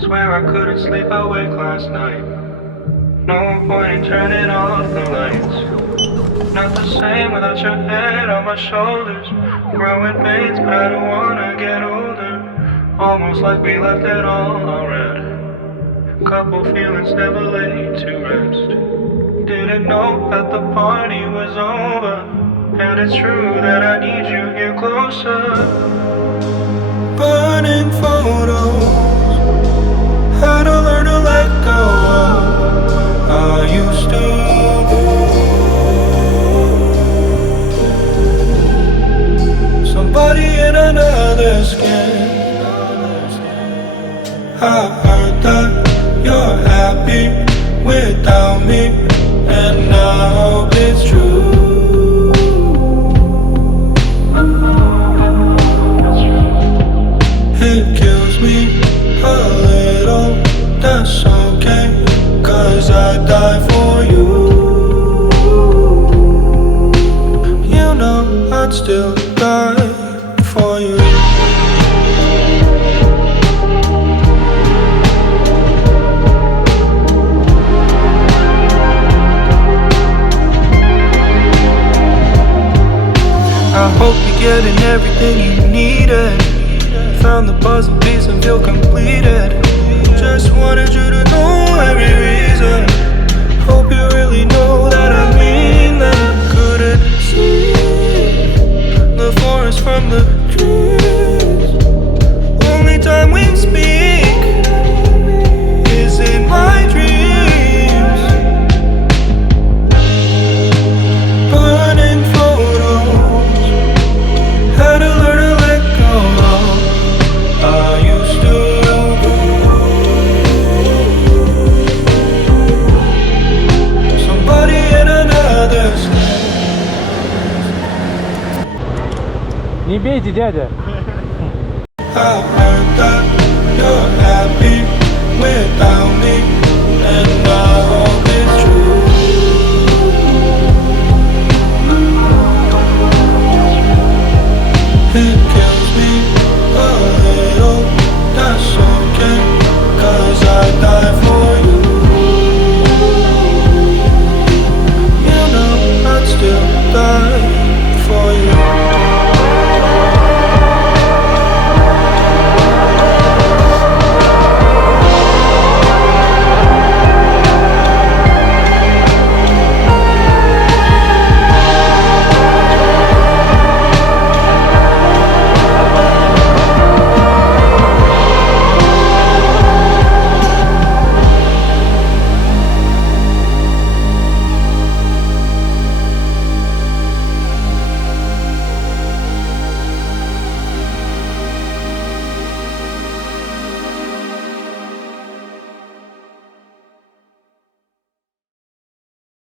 Swear I couldn't sleep awake last night. No point in turning off the lights. Not the same without your head on my shoulders. Growing pains, but I don't wanna get older. Almost like we left it all already. Couple feelings never laid to rest. Didn't know that the party was over. And it's true that I need you here closer. Burning photos, how to learn to let go of I used to. Somebody in another skin. I heard that you're happy without me, and I hope it's true. It kills me a little, that's okay, 'cause I die for you. You know I'd still die for you. I hope you're getting everything you needed. Found the puzzle piece and feel completed. Just wanted you to know every reason. Hope you really know that I mean that. Couldn't see the forest from the trees. Only time we speak is in my dreams. Burning photos, how to learn to let go of I used to. Somebody in another sky. Не бейте, дядя. I heard that you're